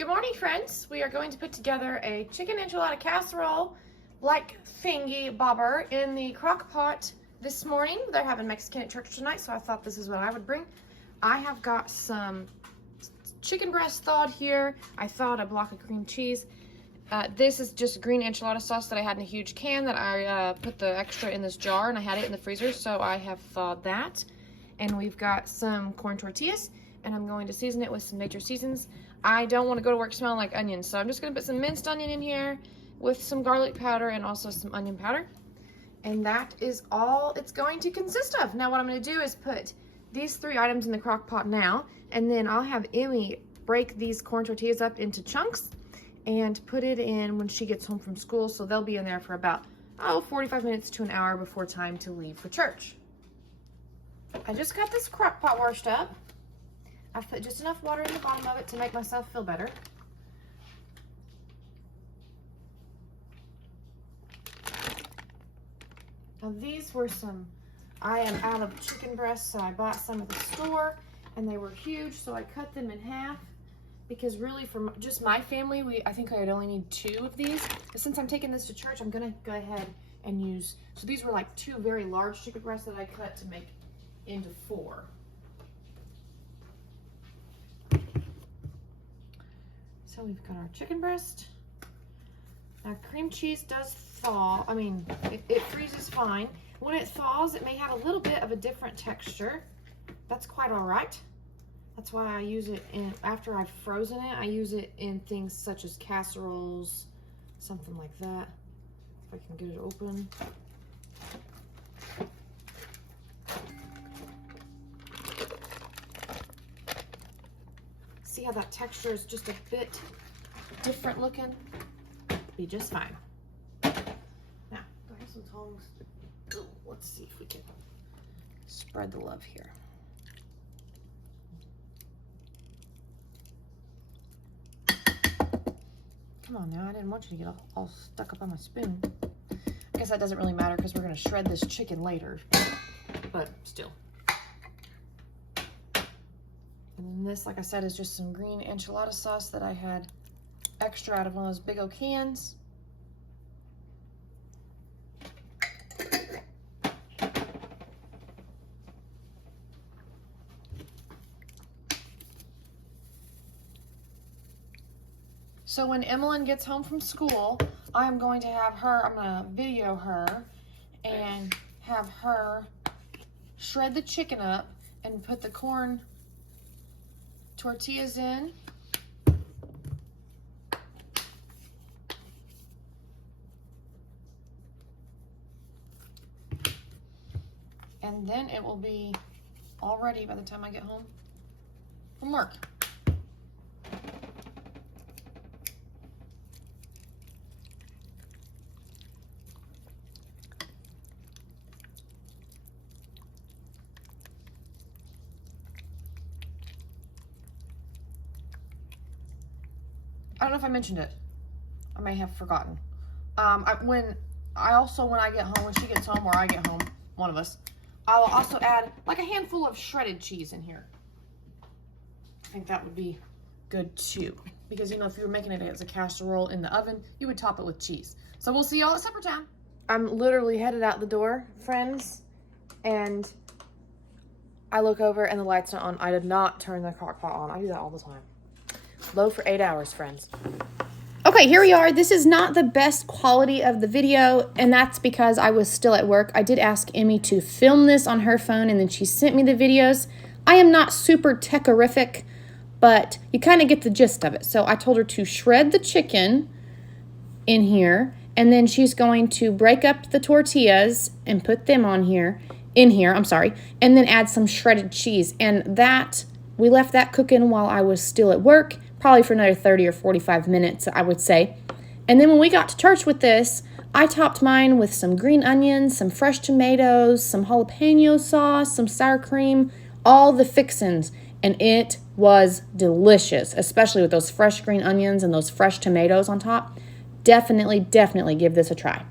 Good morning, friends. We are going to put together a chicken enchilada casserole like thingy bobber in the crock pot this morning. They're having Mexican at church tonight, so I thought this is what I would bring. I have got some chicken breast thawed here. I thawed a block of cream cheese. This is just green enchilada sauce that I had in a huge can that I put the extra in this jar, and I had it in the freezer, so I have thawed that. And we've got some corn tortillas, and I'm going to season it with some Nature Seasons. I don't want to go to work smelling like onions, so I'm just going to put some minced onion in here with some garlic powder and also some onion powder. And that is all it's going to consist of. Now what I'm going to do is put these 3 items in the crock pot now, and then I'll have Emmy break these corn tortillas up into chunks and put it in when she gets home from school, so they'll be in there for about 45 minutes to an hour before time to leave for church. I just got this crock pot washed up. I've put just enough water in the bottom of it to make myself feel better. Now these were I am out of chicken breasts, so I bought some at the store, and they were huge, so I cut them in half. Because really, for just my family, I think I'd only need 2 of these. But since I'm taking this to church, I'm gonna go ahead and use, so these were like 2 very large chicken breasts that I cut to make into 4. So we've got our chicken breast. Now cream cheese does thaw. I mean, it freezes fine. When it thaws, it may have a little bit of a different texture. That's quite all right. That's why I use it after I've frozen it, I use it in things such as casseroles, something like that. If I can get it open. See how that texture is just a bit different looking? Be just fine. Now, do I have some tongs? Ooh, let's see if we can spread the love here. Come on now, I didn't want you to get all stuck up on my spoon. I guess that doesn't really matter because we're going to shred this chicken later, but still. And then this, like I said, is just some green enchilada sauce that I had extra out of one of those big old cans. So when Emmeline gets home from school, I'm going to have her, I'm going to video her and have her shred the chicken up and put the corn tortillas in. And then it will be all ready by the time I get home from work. I don't know if I mentioned it. I may have forgotten. When I get home, when she gets home or I get home, one of us, I'll also add like a handful of shredded cheese in here. I think that would be good too. Because, you know, if you were making it as a casserole in the oven, you would top it with cheese. So we'll see y'all at supper time. I'm literally headed out the door, friends, and I look over and the light's not on. I did not turn the crock pot on. I do that all the time. Low for 8 hours, friends. Okay, here we are. This is not the best quality of the video, and that's because I was still at work. I did ask Emmy to film this on her phone, and then she sent me the videos. I am not super tech-orific, but you kind of get the gist of it. So I told her to shred the chicken in here, and then she's going to break up the tortillas and put them in here, and then add some shredded cheese. And that, we left that cooking while I was still at work, probably for another 30 or 45 minutes, I would say. And then when we got to church with this, I topped mine with some green onions, some fresh tomatoes, some jalapeno sauce, some sour cream, all the fixins. And it was delicious, especially with those fresh green onions and those fresh tomatoes on top. Definitely give this a try.